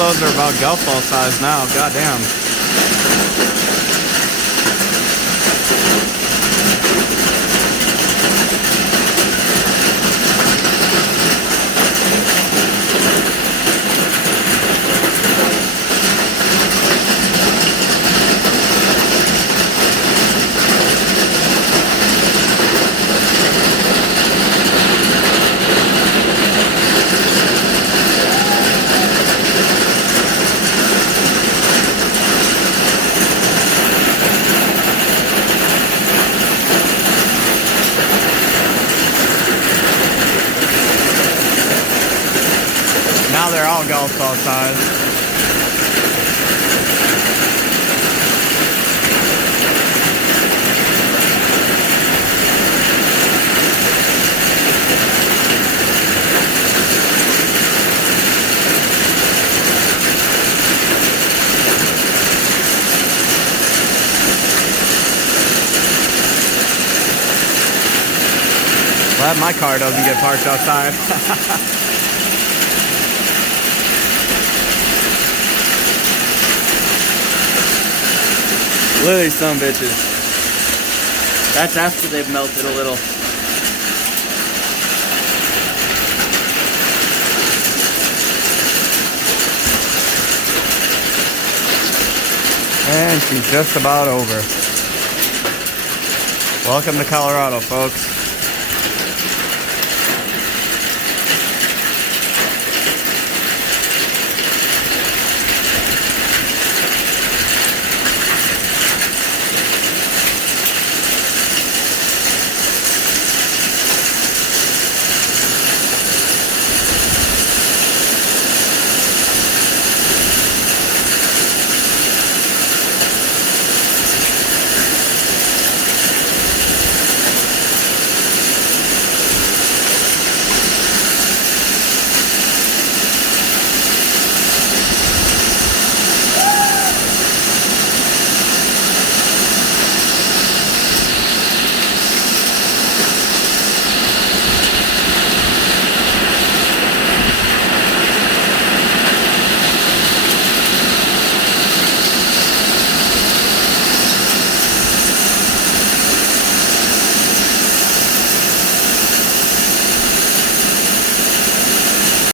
of those are about golf ball size now. Goddamn. Now they're all golf ball size. Glad my car doesn't get parked outside. Look at these son of bitches. That's after they've melted a little. And she's just about over. Welcome to Colorado, folks.